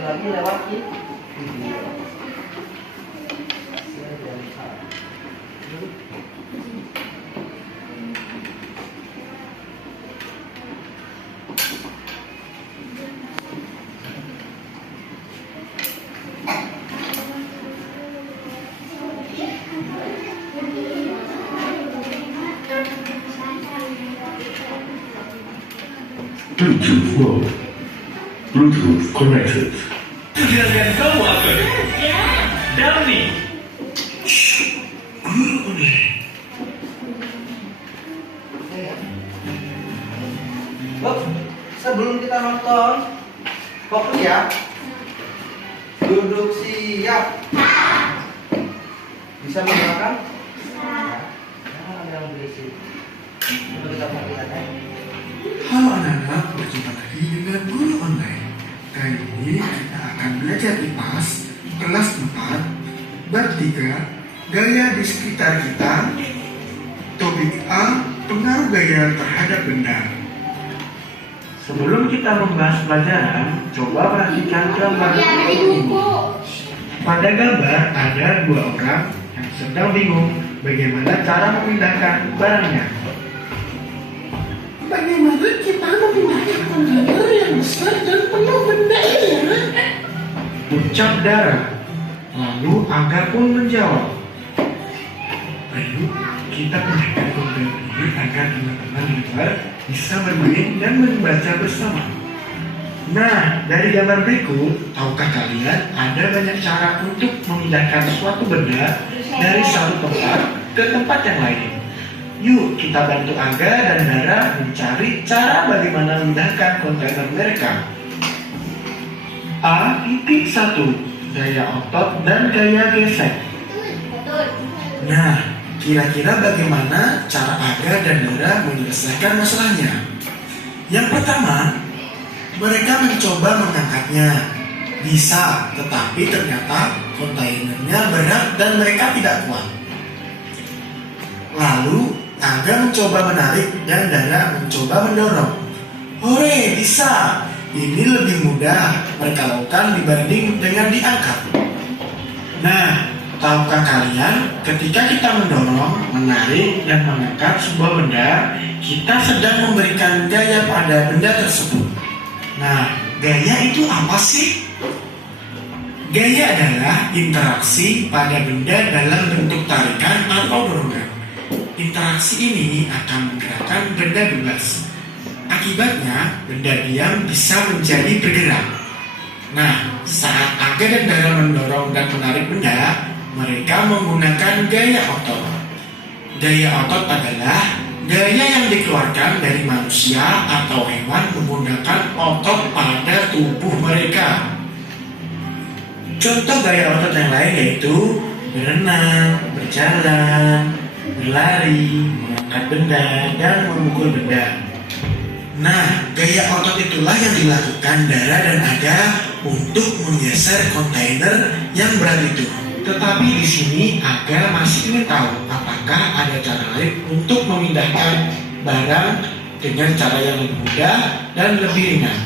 lagi lewat video. Bluetooth mode. Bluetooth connected. Giliran kamu apa? Dani. Guru online. Loh, sebelum kita nonton, fokus ya. Duduk siap. Bisa menggunakan? Jangan yang berisik. Coba kita perhatikan ya. Halo anak-anak, berjumpa lagi dengan guru online. Kali ini kita akan belajar IPAS kelas 4 bab 3 gaya di sekitar kita. Topik A, pengaruh gaya terhadap benda. Sebelum kita membahas pelajaran, coba perhatikan gambar ini. Pada gambar ada dua orang yang sedang bingung bagaimana cara memindahkan barangnya. Bagaimana kita memindahkan kontainer yang besar dan penuh benda ini? Ucap Dara. Lalu Angga pun menjawab. Ayo, kita pindahkan kontainer ini agar teman-teman di luar bisa bermain dan membaca bersama. Nah, dari gambar berikut, tahukah kalian ada banyak cara untuk memindahkan suatu benda dari satu tempat ke tempat yang lain. Yuk, kita bantu Angga dan Dara mencari cara bagaimana memindahkan kontainer mereka. A.1. Gaya otot dan gaya gesek. Nah, kira-kira bagaimana cara Angga dan Dara menyelesaikan masalahnya? Yang pertama, mereka mencoba mengangkatnya. Bisa, tetapi ternyata kontainernya berat dan mereka tidak kuat. Lalu, Angga mencoba menarik dan Dara mencoba mendorong. Hore, bisa! Ini lebih mudah mereka lakukan dibanding dengan diangkat. Nah, tahukah kalian ketika kita mendorong, menarik, dan mengangkat sebuah benda, kita sedang memberikan gaya pada benda tersebut. Nah, gaya itu apa sih? Gaya adalah interaksi pada benda dalam bentuk tarikan atau dorongan. Interaksi ini akan menggerakkan benda bebas. Akibatnya, benda diam bisa menjadi bergerak. Nah, saat Angga dan Dara mendorong dan menarik benda, mereka menggunakan gaya otot. Gaya otot adalah gaya yang dikeluarkan dari manusia atau hewan menggunakan otot pada tubuh mereka. Contoh gaya otot yang lain yaitu berenang, berjalan, berlari, mengangkat benda, dan memukul benda. Nah, gaya otot itulah yang dilakukan Dara dan Angga untuk menggeser kontainer yang berat itu. Tetapi di sini Angga masih ingin tahu apakah ada cara lain untuk memindahkan barang dengan cara yang lebih mudah dan lebih ringan.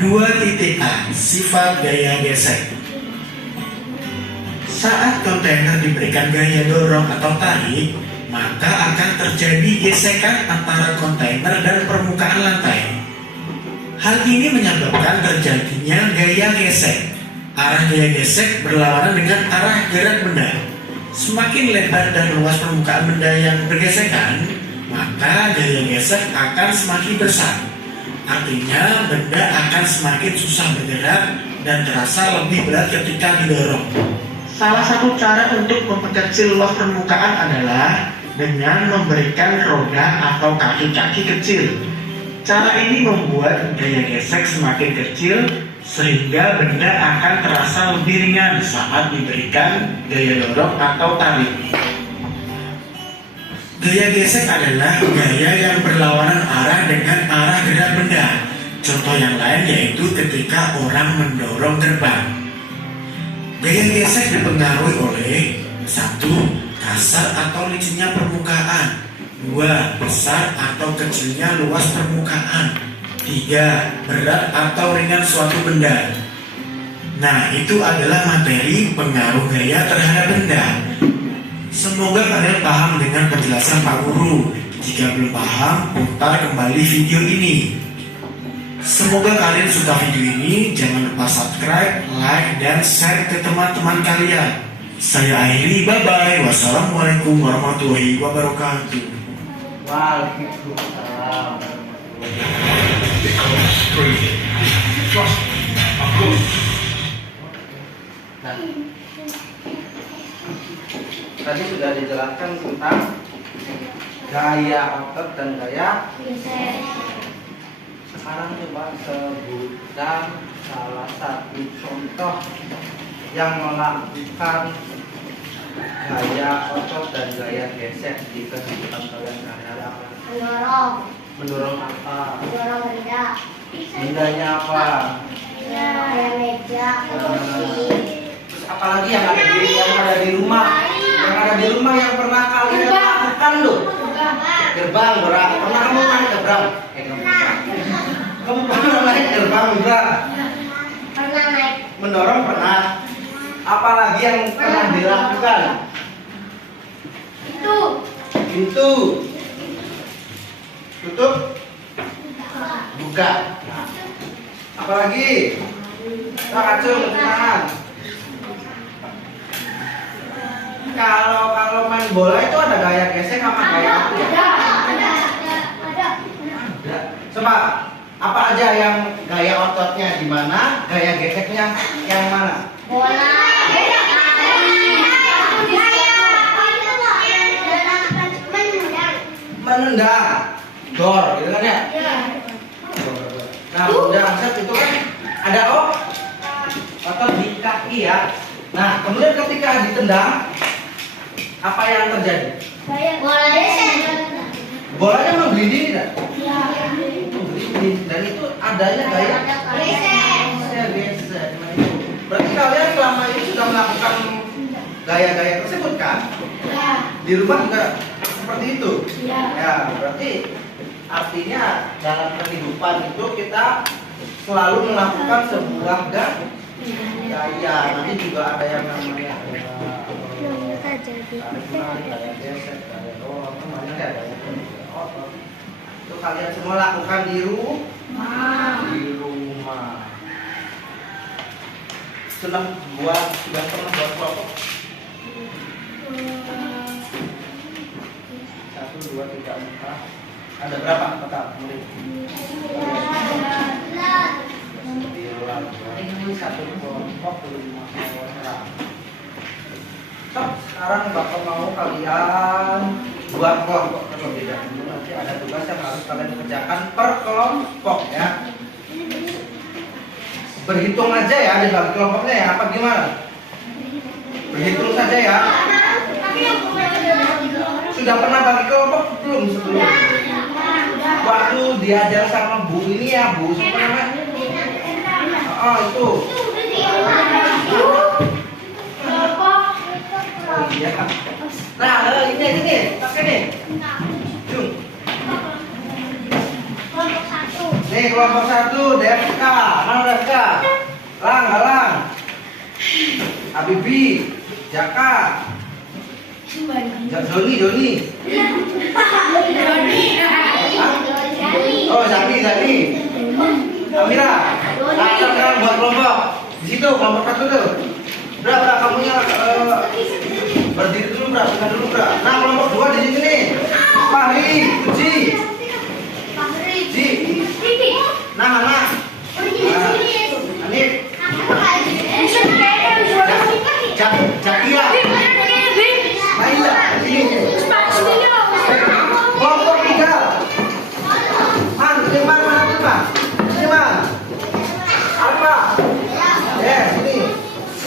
2.A. Sifat gaya gesek. Saat kontainer diberikan gaya dorong atau tarik, maka akan terjadi gesekan antara kontainer dan permukaan lantai. Hal ini menyebabkan terjadinya gaya gesek. Arah gaya gesek berlawanan dengan arah gerak benda. Semakin lebar dan luas permukaan benda yang bergesekan, maka gaya gesek akan semakin besar. Artinya, benda akan semakin susah bergerak dan terasa lebih berat ketika didorong. Salah satu cara untuk memperkecil luas permukaan adalah dengan memberikan roda atau kaki-kaki kecil. Cara ini membuat gaya gesek semakin kecil sehingga benda akan terasa lebih ringan saat diberikan gaya dorong atau tarik. Gaya gesek adalah gaya yang berlawanan arah dengan arah gerak benda. Contoh yang lain yaitu ketika orang mendorong gerbang. Gaya gesek dipengaruhi oleh 1. Kasar atau licinnya permukaan. 2. Besar atau kecilnya luas permukaan. 3. Berat atau ringan suatu benda. Nah, itu adalah materi pengaruh gaya terhadap benda. Semoga kalian paham dengan penjelasan Pak Guru. Jika belum paham, putar kembali video ini. Semoga kalian suka video ini. Jangan lupa subscribe, like, dan share ke teman-teman kalian. Saya akhiri, bye-bye. Wassalamualaikum warahmatullahi wabarakatuh. Waalaikumsalam. Nah, tadi sudah dijelaskan tentang gaya otot dan gaya. Sekarang coba sebutkan salah satu contoh yang melakukan gaya otot dan gaya gesek di kehidupan kalian sehari-hari. Mendorong. Mendorong apa? Mendorong benda. Bendanya apa? Kayak meja, kursi. Terus apalagi yang ada di rumah? Yang ada di rumah yang pernah kalian lakukan loh. Gerbang, Bra. Pernah kamu naik gerbang? Kamu pernah naik gerbang, Bra? Pernah naik. Mendorong pernah. Apalagi yang pernah dilakukan? Itu. Pintu. Tutup. Buka. Nah. Apalagi? Tak acung tangan. Kalau main bola itu ada gaya gesek apa gaya apa ya? Ada. Coba apa aja yang gaya ototnya di mana, gaya geseknya yang mana? Bola. Menendang, dor, gitu kan ya? Nah, menendang set itu kan ada otot di kaki ya. Nah, kemudian ketika ditendang, apa yang terjadi? Bolanya menggelinding tidak? Menggelinding, dan itu adanya gaya geser. Berarti kalian selama ini sudah melakukan gaya-gaya tersebut kan? Di rumah juga seperti itu. Ya, berarti artinya dalam kehidupan itu kita selalu melakukan sebuah gaya. Nanti juga ada yang namanya gaya gesek, gaya dorong, namanya gaya otot. Itu kalian semua lakukan di rumah. Sudah pernah buat kelompok? 1, 2, 3, 4. Ada berapa total murid? Ini satu kelompok 5 orang. Sekarang Bapak mau kalian buat kelompok terlebih dahulu. Nanti ada tugas yang harus kalian kerjakan per kelompok ya. Berhitung aja ya di bagi kelompoknya ya, apa gimana? Berhitung saja ya. Sudah pernah bagi kelompok belum sebelumnya? Waktu diajar sama Bu ini ya, Bu siapa namanya? Oh itu. Oh iya. Nah ini pakai nih. Jung. Nih kelompok 1 DFK, mana DFK? Halang. Abibi, Jaka, Joni. Oh Zani. Amira. Nah sekarang buat kelompok. Di situ kelompok 1 tuh. Bra kamunya berdiri dulu bra, bukan dulu bra. Nah kelompok 2 di sini nih. Fahri, Uji. Nah. Anif. Jakia. Maila. Sini. Kelompok 3. Mana? Apa? Ya, sini.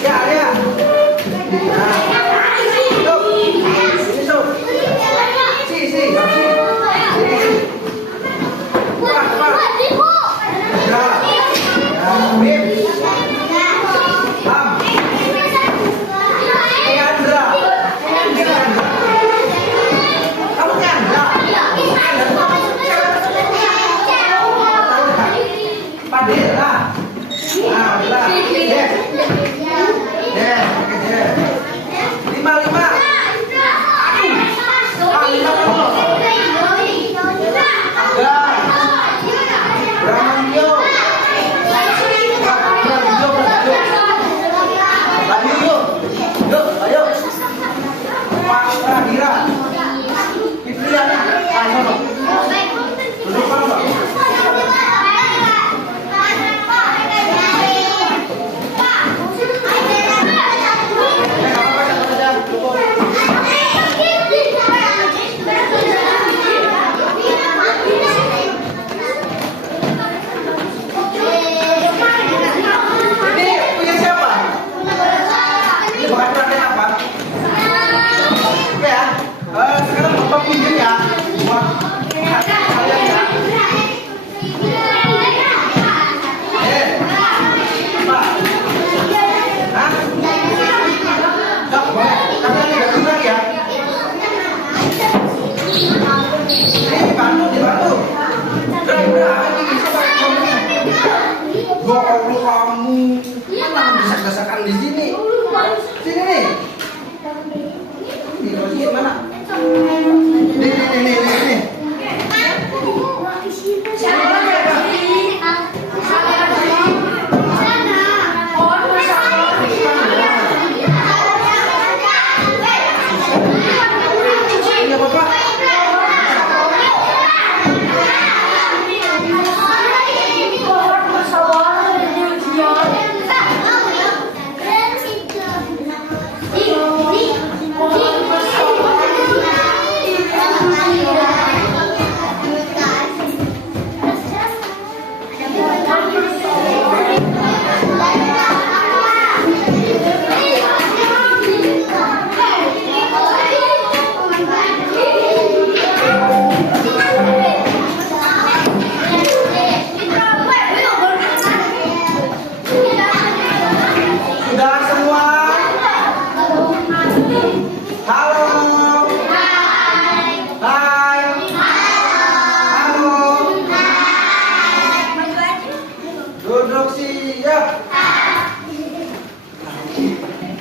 Ya. Nah. Si. Adil, nah. Nah, udah. Yes. Yes, oke, yes. 5. Kamu mana desak-desakan di sini? Sini nih. Ini mana? Nih.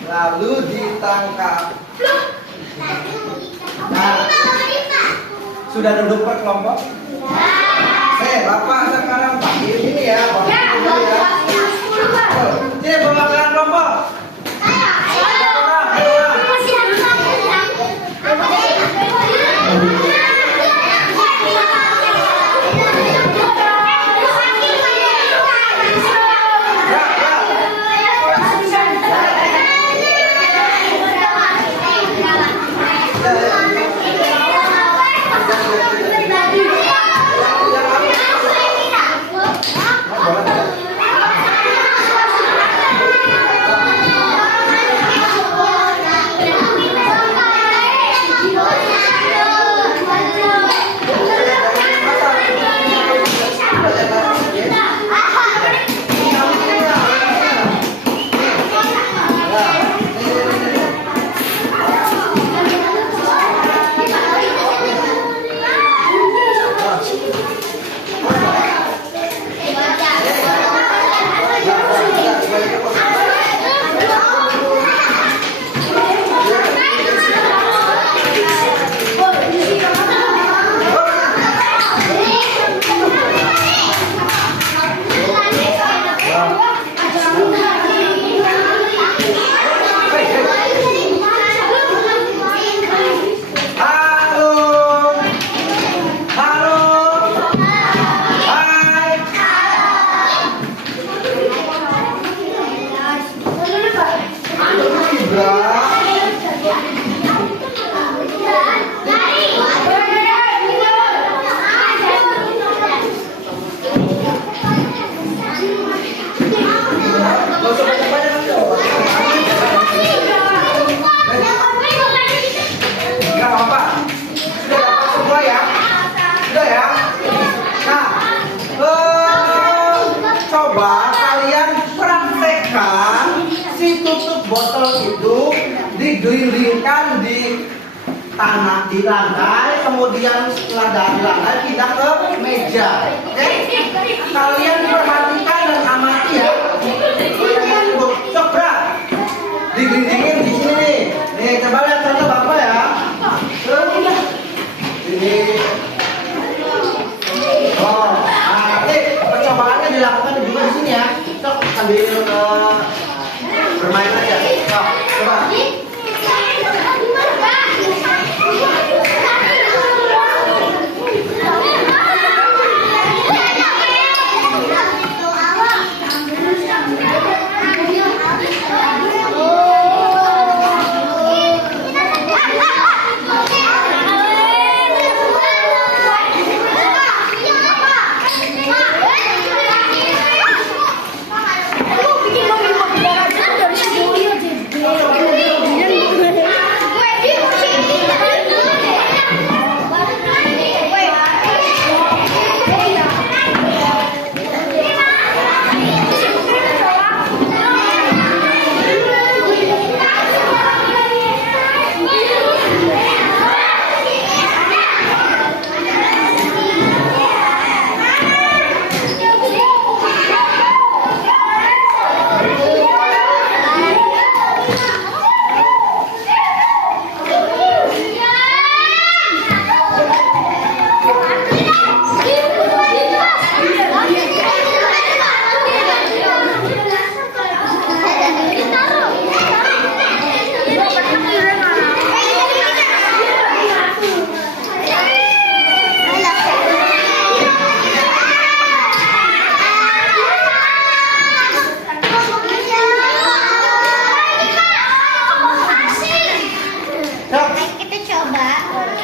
Lalu ditangkap. Nah, sudah duduk per kelompok? Bapak sekarang panggil ini ya. Sini perwakilan kelompok. Botol itu digelindingkan di tanah di lantai, kemudian setelah dari lantai pindah ke meja. Oke? Kalian perhatikan dilakukan juga di sini ya. Sok sambil bermain aja. Sok, coba.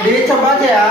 Dicoba aja ya.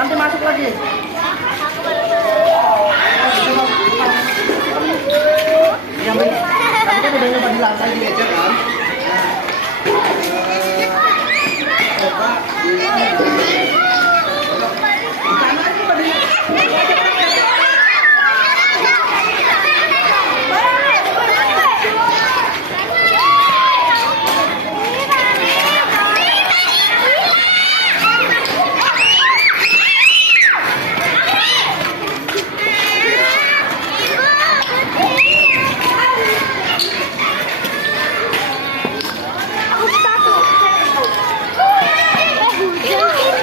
Nanti masuk lagi. Yang baik. Tapi kan udah nyoba di lantai di meja kan. Coba Hujan.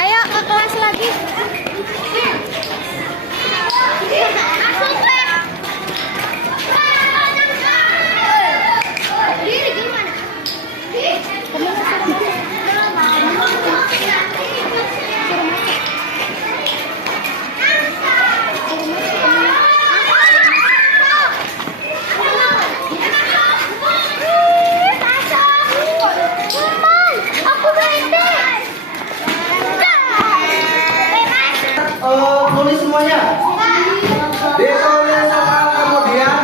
Ayo ke kelas lagi. Tulis semuanya. Ditulis soal kemudian.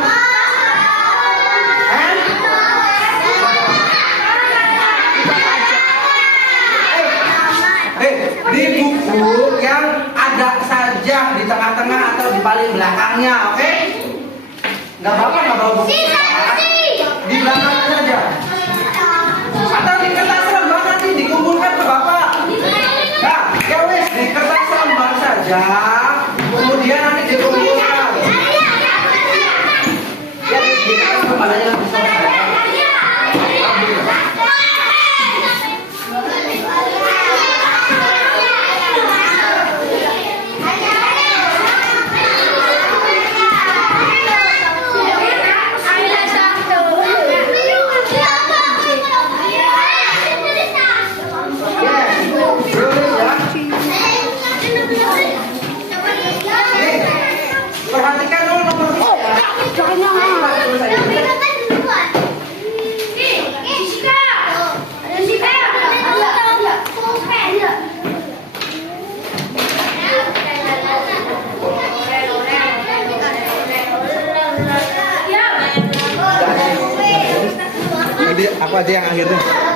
Di buku yang ada saja di tengah-tengah atau di paling belakangnya, oke? Nggak apa-apa nggak bawa buku. Di belakangnya saja. Atau di kertas lembar nanti dikumpulkan ke bapak. Nah, ya wes di kertas lembar saja. Kemudian nanti dikumpulkan. Ya, di kertas lembar aja nanti selesai. Perhatikan dulu nomor Jadi aku aja yang akhirnya.